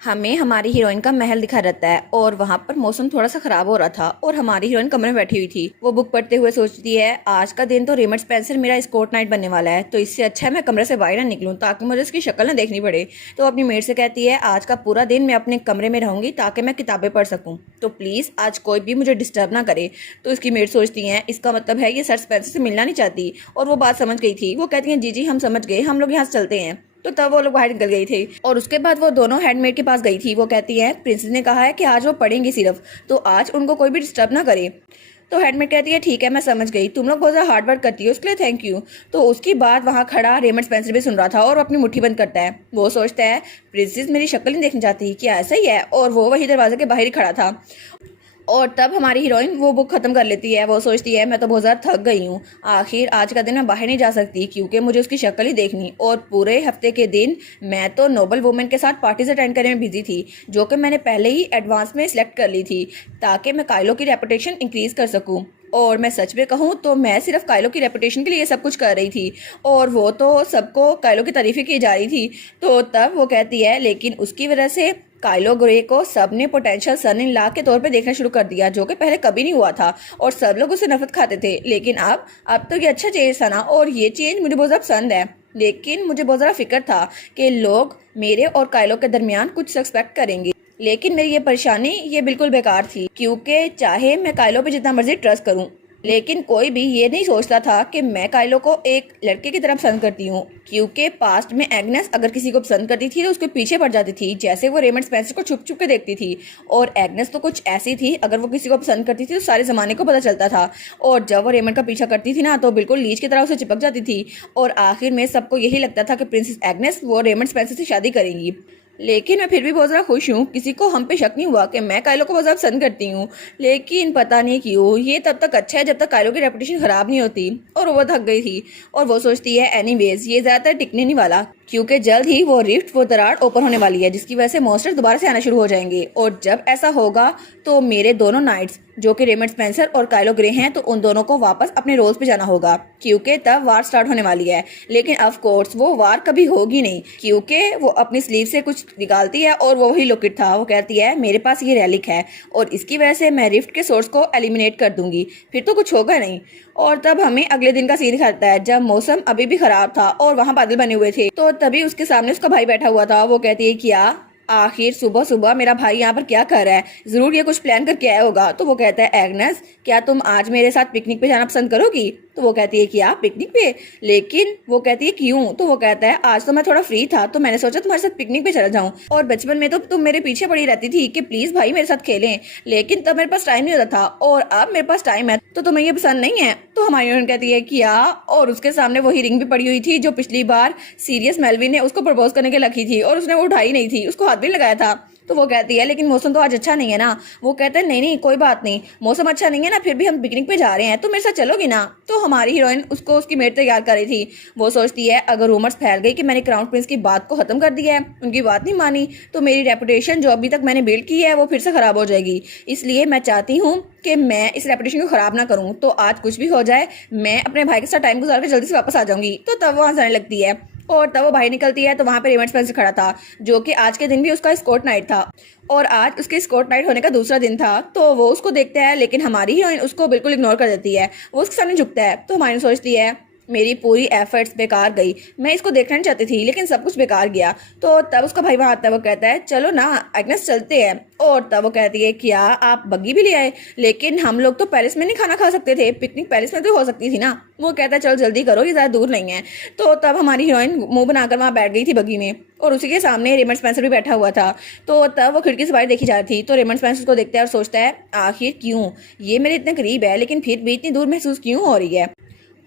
हमें हमारी हीरोइन का महल दिखा रहता है और वहाँ पर मौसम थोड़ा सा खराब हो रहा था और हमारी हीरोइन कमरे में बैठी हुई थी। वो बुक पढ़ते हुए सोचती है आज का दिन तो रेमंड स्पेंसर मेरा स्कॉट नाइट बनने वाला है, तो इससे अच्छा है मैं कमरे से बाहर ना निकलूं ताकि मुझे उसकी शक्ल ना देखनी पड़े। तो अपनी मेड से कहती है आज का पूरा दिन मैं अपने कमरे में रहूंगी ताकि मैं किताबें पढ़ सकूं, तो प्लीज़ आज कोई भी मुझे डिस्टर्ब ना करे। तो इसकी मेड सोचती है इसका मतलब है ये सर स्पेंसर से मिलना नहीं चाहती और वो बात समझ गई थी। वो कहती है जी जी हम समझ गए, हम लोग यहाँ से चलते हैं। तो तब वो लोग बाहर निकल गई थी और उसके बाद वो दोनों हैंडमेड के पास गई थी। वो कहती है प्रिंसेस ने कहा है कि आज वो पढ़ेंगी सिर्फ, तो आज उनको कोई भी डिस्टर्ब ना करे। तो हैंडमेड कहती है ठीक है मैं समझ गई, तुम लोग बहुत ज़्यादा हार्ड वर्क करती हो उसके लिए थैंक यू। तो उसकी बात वहाँ खड़ा रेमंड स्पेंसर भी सुन रहा था और अपनी मुट्ठी बंद करता है। वो सोचता है प्रिंसेस मेरी शक्ल नहीं देखना चाहती, क्या ऐसा ही है? और वो वही दरवाजे के बाहर ही खड़ा था। और तब हमारी हीरोइन वो बुक खत्म कर लेती है। वो सोचती है मैं तो बहुत ज़्यादा थक गई हूँ, आखिर आज का दिन मैं बाहर नहीं जा सकती क्योंकि मुझे उसकी शक्ल ही देखनी, और पूरे हफ्ते के दिन मैं तो नोबल वुमेन के साथ पार्टीज अटेंड करने में बिजी थी जो कि मैंने पहले ही एडवांस में सिलेक्ट कर ली थी ताकि मैं काइलो की रेपुटेशन इंक्रीज कर सकूँ। और मैं सच में कहूँ तो मैं सिर्फ काइलो की रेपुटेशन के लिए सब कुछ कर रही थी और वो तो सबको काइलो की तारीफें की जा रही थी। तो तब वो कहती है लेकिन उसकी वजह से काइलो ग्रे को सबने पोटेंशियल सन इन लॉ के तौर पे देखना शुरू कर दिया जो कि पहले कभी नहीं हुआ था और सब लोग उसे नफरत खाते थे, लेकिन अब तो ये अच्छा चेंज था ना और ये चेंज मुझे बहुत ज़्यादा पसंद है। लेकिन मुझे बहुत ज़्यादा फिक्र था कि लोग मेरे और काइलो के दरमियान कुछ एक्सपेक्ट करेंगे, लेकिन मेरी ये परेशानी ये बिल्कुल बेकार थी क्योंकि चाहे मैं काइलो पे जितना मर्जी ट्रस्ट करूं लेकिन कोई भी ये नहीं सोचता था कि मैं काइलो को एक लड़के की तरह पसंद करती हूँ, क्योंकि पास्ट में एग्नेस अगर किसी को पसंद करती थी तो उसके पीछे पड़ जाती थी, जैसे वो रेमंड स्पेंसर को छुप छुप के देखती थी। और एग्नेस तो कुछ ऐसी थी अगर वो किसी को पसंद करती थी तो सारे ज़माने को पता चलता था, और जब वो रेमंड का पीछा करती थी ना तो बिल्कुल लीच की तरह उसे चिपक जाती थी। और आखिर में सबको यही लगता था कि प्रिंसेस एग्नेस वो रेमंड स्पेंसर से शादी करेंगी। लेकिन मैं फिर भी बहुत ज़्यादा खुश हूँ, किसी को हम पे शक नहीं हुआ कि मैं काइलो को बहुत ज़्यादा पसंद करती हूँ। लेकिन पता नहीं क्यों ये तब तक अच्छा है जब तक काइलो की रेपुटेशन ख़राब नहीं होती। और वो थक गई थी और वो सोचती है एनीवेज ये ज़्यादातर टिकने नहीं वाला क्योंकि जल्द ही वो रिफ्ट वो दरार ओपन होने वाली है जिसकी वजह से मॉन्स्टर दोबारा से आना शुरू हो जाएंगे। और जब ऐसा होगा तो मेरे दोनों नाइट्स जो कि रेमंड स्पेंसर और काइलो ग्रे हैं तो उन दोनों को वापस अपने रोल्स पे जाना होगा क्योंकि तब वार स्टार्ट होने वाली है। लेकिन ऑफ कोर्स वो वार कभी होगी नहीं क्योंकि वो अपनी स्लीव से कुछ निकालती है और वो वही लॉकेट था। वो कहती है मेरे पास ये रेलिक है और इसकी वजह से मैं रिफ्ट के सोर्स को एलिमिनेट कर दूंगी, फिर तो कुछ होगा नहीं। और तब हमें अगले दिन का सीन दिखाता है जब मौसम अभी भी खराब था और वहां बादल बने हुए थे। तो तभी उसके सामने उसका भाई बैठा हुआ था। वो कहती है क्या आखिर सुबह सुबह मेरा भाई यहाँ पर क्या कर रहा है, जरूर ये कुछ प्लान करके आया होगा। तो वो कहता है एग्नेस क्या तुम आज मेरे साथ पिकनिक पे जाना पसंद करोगी? तो वो कहती है क्या पिकनिक पे? लेकिन वो कहती है क्यों? तो वो कहता है आज तो मैं थोड़ा फ्री था तो मैंने सोचा तुम्हारे साथ पिकनिक पे चला जाऊं, और बचपन में तो तुम मेरे पीछे पड़ी रहती थी कि प्लीज भाई मेरे साथ खेलें, लेकिन तब मेरे पास टाइम नहीं होता था और अब मेरे पास टाइम है तो तुम्हें ये पसंद नहीं है? तो हमारी बहन कहती है क्या, और उसके सामने वही रिंग भी पड़ी हुई थी जो पिछली बार सीरियस मेलविन ने उसको प्रपोज करने के लगी थी और उसने वो उठाई नहीं थी, उसको हाथ भी लगाया था। तो वो कहती है लेकिन मौसम तो आज अच्छा नहीं है ना। वो कहते हैं नहीं नहीं कोई बात नहीं, मौसम अच्छा नहीं है ना फिर भी हम पिकनिक पे जा रहे हैं तो मेरे साथ चलोगी ना? तो हमारी हीरोइन उसको उसकी मेट तैयार कर रही थी। वो सोचती है अगर रूमर्स फैल गई कि मैंने क्राउन प्रिंस की बात को खत्म कर दिया है, उनकी बात नहीं मानी, तो मेरी रेपुटेशन जो अभी तक मैंने बिल्ड की है वो फिर से खराब हो जाएगी। इसलिए मैं चाहती हूँ कि मैं इस रेपुटेशन को खराब ना करूँ, तो आज कुछ भी हो जाए मैं अपने भाई के साथ टाइम गुजार कर जल्दी से वापस आ जाऊंगी। तो तब वो हंसने लगती है और तब वो बाहर निकलती है तो वहां पे रेमंड स्पेंसर खड़ा था जो कि आज के दिन भी उसका स्कॉट नाइट था और आज उसके स्कॉट नाइट होने का दूसरा दिन था। तो वो उसको देखता है लेकिन हमारी हीरोइन उसको बिल्कुल इग्नोर कर देती है। वो उसके सामने झुकता है तो हमारी सोचती है मेरी पूरी एफर्ट्स बेकार गई, मैं इसको देखना नहीं चाहती थी लेकिन सब कुछ बेकार गया। तो तब उसका भाई वहां आता है। वो कहता है चलो ना एग्नेस चलते हैं। और तब वो कहती है क्या आप बग्गी भी ले आए? लेकिन हम लोग तो पेरिस में नहीं खाना खा सकते थे, पिकनिक पेरिस में तो हो सकती थी ना। वो कहता है चलो जल्दी करो ये ज़्यादा दूर नहीं है। तो तब हमारी हीरोइन मुंह बनाकर वहाँ बैठ गई थी बग्गी में और उसी के सामने रेमंड स्पेंसर भी बैठा हुआ था। तो तब वो खिड़की से बाहर देखी जा रही थी तो रेमंड स्पेंसर को देखता है और सोचता है आखिर क्यों ये मेरे इतने करीब है लेकिन फिर भी इतनी दूर महसूस क्यों हो रही है।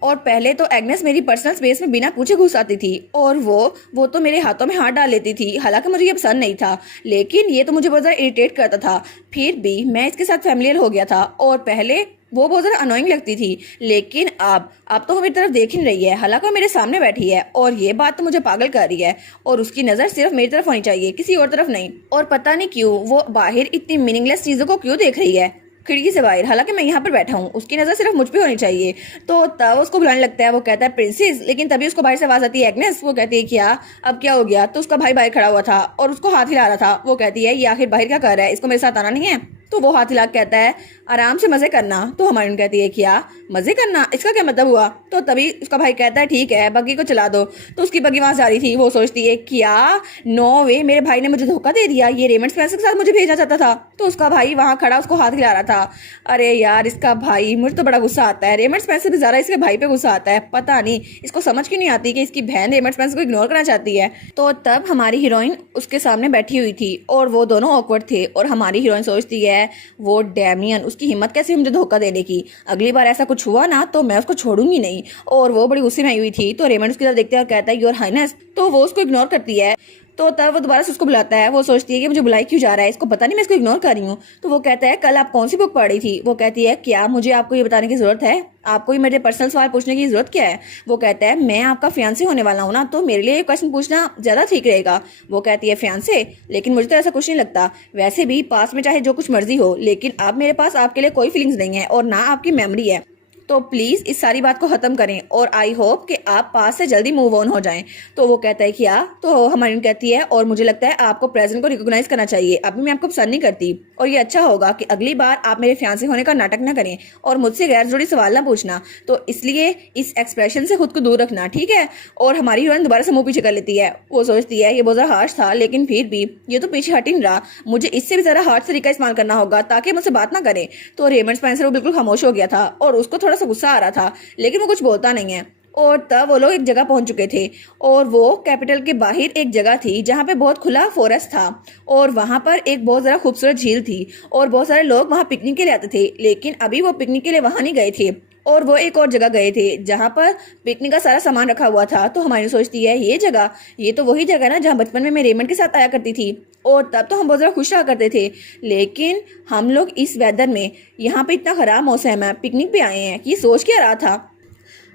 और पहले तो एग्नेस मेरी पर्सनल स्पेस में बिना पूछे घुस आती थी और वो तो मेरे हाथों में हाथ डाल लेती थी, हालांकि मुझे ये पसंद नहीं था लेकिन ये तो मुझे बहुत ज़्यादा इरिटेट करता था। फिर भी मैं इसके साथ फैमिलियर हो गया था और पहले वो बहुत ज़्यादा अनोइंग लगती थी, लेकिन अब तो वो मेरी तरफ देख ही नहीं रही है, हालांकि वो मेरे सामने बैठी है और ये बात तो मुझे पागल कर रही है। और उसकी नज़र सिर्फ मेरी तरफ होनी चाहिए, किसी और तरफ नहीं। और पता नहीं क्यों वो बाहर इतनी मीनिंगलेस चीज़ों को क्यों देख रही है। खिड़की से बाहर, हालांकि मैं यहाँ पर बैठा हूँ, उसकी नजर सिर्फ मुझ पे होनी चाहिए। तो तब उसको बुलाने लगता है, वो कहता है प्रिंसेस, लेकिन तभी उसको बाहर से आवाज आती है एग्नेस। वो कहती है क्या, अब क्या हो गया? तो उसका भाई बाहर खड़ा हुआ था और उसको हाथ हिला रहा था। वो कहती है ये आखिर बाहर क्या कर रहा है, इसको मेरे साथ आना नहीं है? तो वो हाथ हिला कहता है आराम से मजे करना। तो हमारी कहती है क्या मजे करना, इसका क्या मतलब हुआ? तो तभी उसका भाई कहता है ठीक है बग्गी को चला दो। तो उसकी बग्गी वहां जा रही थी। वो सोचती है क्या, नो वे, मेरे भाई ने मुझे धोखा दे दिया, ये रेमंड स्पेंसर के साथ मुझे भेजना चाहता था। तो उसका भाई वहां खड़ा उसको हाथ हिला रहा था। अरे यार इसका भाई, मुझे तो बड़ा गुस्सा आता है, रेमंड स्पेंसर से ज्यादा इसके भाई पे गुस्सा आता है। पता नहीं इसको समझ क्यों नहीं आती कि इसकी बहन रेमंड स्पेंसर को इग्नोर करना चाहती है। तो तब हमारी हीरोइन उसके सामने बैठी हुई थी और वो दोनों ऑकवर्ड थे और हमारी हीरोइन सोचती है वो डैमियन, उसकी हिम्मत कैसे मुझे धोखा देने की, अगली बार ऐसा कुछ हुआ ना तो मैं उसको छोड़ूंगी नहीं। और वो बड़ी गुस्से में आई हुई थी। तो रेमंड उसकी तरफ देखते हैं और कहता है योर हाइनेस। तो वो उसको इग्नोर करती है। तो तब वो दोबारा से उसको बुलाता है। वो सोचती है कि मुझे बुलाई क्यों जा रहा है, इसको पता नहीं मैं इसको इग्नोर कर रही हूँ। तो वो कहता है कल आप कौन सी बुक पढ़ रही थी? वो कहती है क्या मुझे आपको ये बताने की जरूरत है, आपको ही मेरे पर्सनल सवाल पूछने की जरूरत क्या है? वो कहता है मैं आपका फियांसे होने वाला हूँ ना, तो मेरे लिए ये क्वेश्चन पूछना ज्यादा ठीक रहेगा। वो कहती है फियांसे, लेकिन मुझे तो ऐसा कुछ नहीं लगता, वैसे भी पास में चाहे जो कुछ मर्जी हो, लेकिन अब मेरे पास आपके लिए कोई फीलिंग्स नहीं है और ना आपकी मेमोरी है। तो प्लीज इस सारी बात को खत्म करें और आई होप कि आप पास से जल्दी मूव ऑन हो जाएं। तो वो कहता है क्या? तो हमारी कहती है और मुझे लगता है आपको प्रेजेंट को रिकॉग्नाइज करना चाहिए, अभी मैं आपको पसंद नहीं करती और ये अच्छा होगा कि अगली बार आप मेरे फियांसे होने का नाटक ना करें और मुझसे गैर जरूरी सवाल ना पूछना। तो इसलिए इस एक्सप्रेशन से खुद को दूर रखना, ठीक है? और हमारी हीरोइन दोबारा से मुंह पीछे कर लेती है। वो सोचती है ये बहुत ज्यादा हार्श था, लेकिन फिर भी ये तो पीछे हट ही नहीं रहा, मुझे इससे भी ज्यादा हार्श तरीका इस्तेमाल करना होगा ताकि मुझसे बात ना करे। तो रेमंड स्पेंसर वो बिल्कुल खामोश हो गया था और उसको थोड़ा सा गुस्सा आ रहा था, लेकिन वो कुछ बोलता नहीं है। और तब वो लोग एक जगह पहुंच चुके थे और वो कैपिटल के बाहर एक जगह थी जहां पे बहुत खुला फॉरेस्ट था और वहां पर एक बहुत ज़्यादा खूबसूरत झील थी और बहुत सारे लोग वहां पिकनिक के लिए आते थे। लेकिन अभी वो पिकनिक के लिए वहां नहीं गए थे और वो एक और जगह गए थे जहां पर पिकनिक का सारा सामान रखा हुआ था। तो हमारी सोचती है ये तो वही जगह ना जहां बचपन में मैं रेमंड के साथ आया करती थी और तब तो हम बहुत ज़्यादा खुश रहा करते थे, लेकिन हम लोग इस वेदर में यहाँ पे इतना ख़राब मौसम है पिकनिक पे आए हैं, ये सोच क्या रहा था।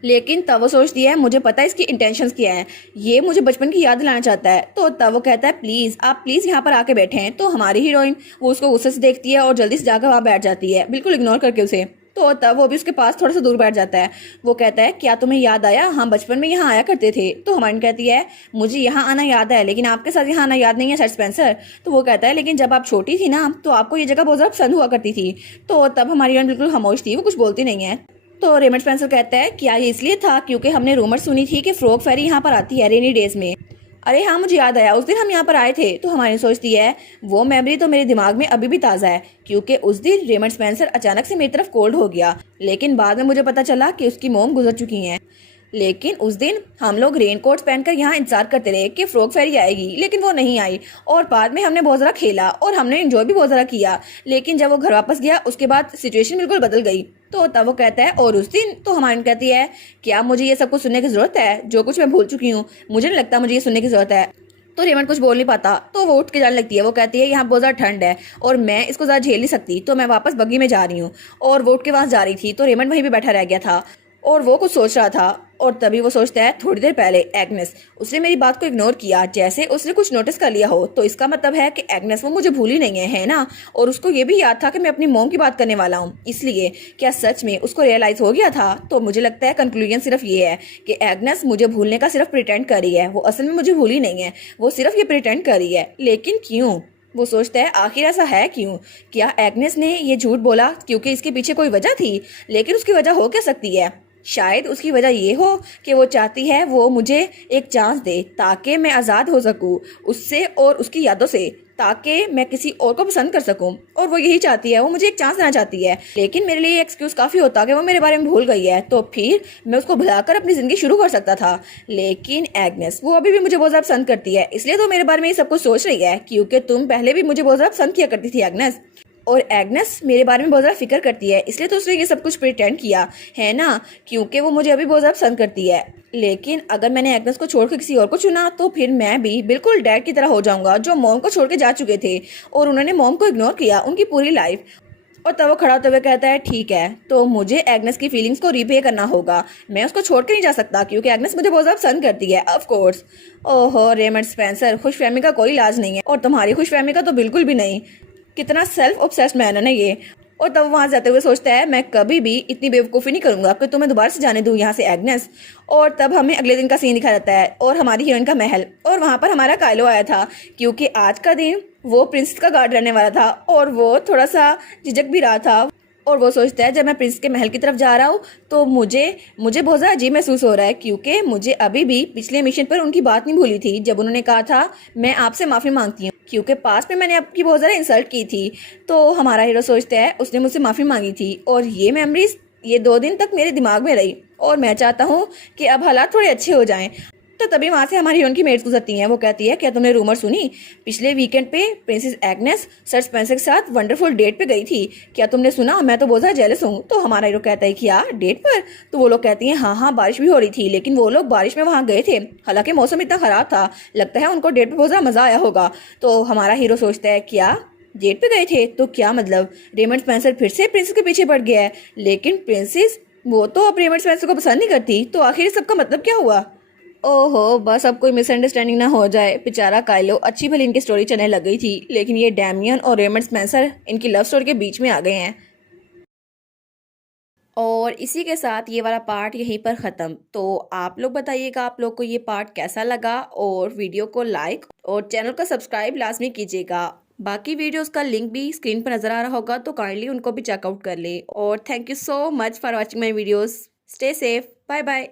लेकिन तब वो सोचती है मुझे पता है इसकी इंटेंशंस क्या है, ये मुझे बचपन की याद दिलाना चाहता है। तो तब वो कहता है प्लीज़ आप प्लीज़ यहाँ पर आके बैठे हैं। तो हमारी हीरोइन वो उसको गुस्से से देखती है और जल्दी से जाकर वहाँ बैठ जाती है, बिल्कुल इग्नोर करके उसे। तो तब वो भी उसके पास थोड़ा सा दूर बैठ जाता है। वो कहता है क्या तुम्हें याद आया, हम बचपन में यहाँ आया करते थे? तो हमारी कहती है मुझे यहाँ आना याद है, लेकिन आपके साथ यहाँ आना याद नहीं है सर स्पेंसर। तो वो कहता है लेकिन जब आप छोटी थी ना तो आपको ये जगह बहुत ज़्यादा पसंद हुआ करती थी। तो तब हमारी हीरोइन बिल्कुल खामोश थी, वो कुछ बोलती नहीं है। तो रेमंड स्पेंसर कहता है क्या ये इसलिए था क्योंकि हमने रूमर सुनी थी कि फ्रॉग फेरी यहाँ पर आती है रेनी डेज में? अरे हाँ मुझे याद आया, उस दिन हम यहाँ पर आए थे। तो हमारी सोचती है वो मेमोरी तो मेरे दिमाग में अभी भी ताज़ा है क्योंकि उस दिन रेमंड स्पेंसर अचानक से मेरी तरफ कोल्ड हो गया, लेकिन बाद में मुझे पता चला कि उसकी मोम गुजर चुकी हैं। लेकिन उस दिन हम लोग रेनकोट पहनकर यहाँ इंतजार करते रहे कि फ्रॉग फेरी आएगी, लेकिन वो नहीं आई और बाद में हमने बहुत ज़्यादा खेला और हमने एंजॉय भी बहुत ज़्यादा किया। लेकिन जब वो घर वापस गया उसके बाद सिचुएशन बिल्कुल बदल गई। तो तब वो कहता है और उस दिन? तो हमारी कहती है क्या मुझे ये सब कुछ सुनने की जरूरत है, जो कुछ मैं भूल चुकी हूँ मुझे नहीं लगता मुझे ये सुनने की जरूरत है। तो रेमंड कुछ बोल नहीं पाता तो वो उठ के जाने लगती है। वो कहती है यहाँ बहुत ज़्यादा ठंड है और मैं इसको ज़्यादा झेल नहीं सकती, तो मैं वापस बग्गी में जा रही हूँ। और वो उठ के वहाँ जा रही थी तो रेमंड वहीं पे बैठा रह गया था और वो कुछ सोच रहा था। और तभी वो सोचता है थोड़ी देर पहले एग्नेस, उसने मेरी बात को इग्नोर किया जैसे उसने कुछ नोटिस कर लिया हो, तो इसका मतलब है कि एग्नेस वो मुझे भूली नहीं है ना? और उसको ये भी याद था कि मैं अपनी मॉम की बात करने वाला हूँ, इसलिए क्या सच में उसको रियलाइज हो गया था? तो मुझे लगता है कंक्लूजन सिर्फ ये है कि एग्नेस मुझे भूलने का सिर्फ प्रिटेंड कर रही है, वो असल में मुझे भूली नहीं है, वो सिर्फ ये प्रिटेंड कर रही है। लेकिन क्यों? वो सोचता है आखिर ऐसा है क्यों? क्या एग्नेस ने ये झूठ बोला क्योंकि इसके पीछे कोई वजह थी? लेकिन उसकी वजह हो क्या सकती है? शायद उसकी वजह ये हो कि वो चाहती है वो मुझे एक चांस दे ताकि मैं आज़ाद हो सकूं उससे और उसकी यादों से, ताकि मैं किसी और को पसंद कर सकूं। और वो यही चाहती है, वो मुझे एक चांस देना चाहती है। लेकिन मेरे लिए एक्सक्यूज काफ़ी होता कि वो मेरे बारे में भूल गई है, तो फिर मैं उसको भुलाकर अपनी ज़िंदगी शुरू कर सकता था। लेकिन एग्नेस वो अभी भी मुझे बहुत ज़्यादा पसंद करती है, इसलिए तो मेरे बारे में ये सब कुछ सोच रही है क्योंकि तुम पहले भी मुझे बहुत ज़्यादा पसंद किया करती थी एग्नेस, और एग्नेस मेरे बारे में बहुत ज़्यादा फिक्र करती है, इसलिए तो उसने ये सब कुछ प्रिटेंड किया है ना, क्योंकि वो मुझे अभी बहुत ज़्यादा पसंद करती है। लेकिन अगर मैंने एग्नेस को छोड़कर किसी और को चुना तो फिर मैं भी बिल्कुल डैड की तरह हो जाऊंगा जो मॉम को छोड़ के जा चुके थे और उन्होंने मॉम को इग्नोर किया उनकी पूरी लाइफ। और तब वो खड़ा होते हुए कहता है ठीक है, तो मुझे एग्नेस की फीलिंग्स को रिपे करना होगा, मैं उसको छोड़ के नहीं जा सकता क्योंकि एग्नेस मुझे बहुत ज़्यादा पसंद करती है ऑफ कोर्स। ओहो रेमंड स्पेंसर, खुशफहमी का कोई इलाज नहीं है और तुम्हारी खुशफहमी का तो बिल्कुल भी नहीं। कितना सेल्फ ऑब्सेस्ड मैन है ना ये। और तब वहां जाते हुए सोचता है मैं कभी भी इतनी बेवकूफ़ी नहीं करूंगा कि तुम्हें दोबारा से जाने दूं यहाँ से एग्नेस। और तब हमें अगले दिन का सीन दिखा जाता है और हमारी हीरोइन का महल, और वहां पर हमारा कायलो आया था क्योंकि आज का दिन वो प्रिंस का गार्ड रहने वाला था और वो थोड़ा सा झिझक भी रहा था। और वो सोचता है जब मैं प्रिंस के महल की तरफ जा रहा हूँ तो मुझे मुझे बहुत ज़्यादा अजीब महसूस हो रहा है क्योंकि मुझे अभी भी पिछले मिशन पर उनकी बात नहीं भूली थी जब उन्होंने कहा था मैं आपसे माफ़ी मांगती हूँ क्योंकि पास में मैंने आपकी बहुत ज़्यादा इंसल्ट की थी। तो हमारा हीरो सोचता है उसने मुझसे माफ़ी मांगी थी और ये मेमोरीज ये 2 दिन तक मेरे दिमाग में रही और मैं चाहता हूँ कि अब हालात थोड़े अच्छे हो जाएं। तो तभी वहां से हमारी हीरोइन की मेड्स गुजरती हैं। वो कहती है क्या तुमने रूमर सुनी, पिछले वीकेंड पे प्रिंसेस एग्नेस सर स्पेंसर के साथ वंडरफुल डेट पे गई थी, क्या तुमने सुना? मैं तो बहुत ज़्यादा जेलस हूँ। तो हमारा हीरो कहता है कि यार डेट पर? तो वो लोग कहती हैं हाँ हाँ बारिश भी हो रही थी लेकिन वो लोग बारिश में वहाँ गए थे, हालांकि मौसम इतना ख़राब था, लगता है उनको डेट पर बहुत ज़्यादा मज़ा आया होगा। तो हमारा हीरो सोचता है क्या डेट पे गए थे? तो क्या मतलब रेमंड स्पेंसर फिर से प्रिंसेस के पीछे पड़ गया है? लेकिन प्रिंसेस वो तो अब रेमंड स्पेंसर को पसंद नहीं करती, तो आखिर इस सबका मतलब क्या हुआ? ओहो बस अब कोई मिसअंडरस्टैंडिंग ना हो जाए। बेचारा काइलो अच्छी भली इनकी स्टोरी चलने लग गई थी लेकिन ये डैमियन और रेमंड स्पेंसर इनकी लव स्टोरी के बीच में आ गए हैं। और इसी के साथ ये वाला पार्ट यहीं पर ख़त्म। तो आप लोग बताइएगा आप लोग को ये पार्ट कैसा लगा, और वीडियो को लाइक और चैनल को सब्सक्राइब लाजमी कीजिएगा। बाकी वीडियोस का लिंक भी स्क्रीन पर नज़र आ रहा होगा तो काइंडली उनको भी चेकआउट कर ले। और thank you so much for watching my videos. Stay safe, bye bye.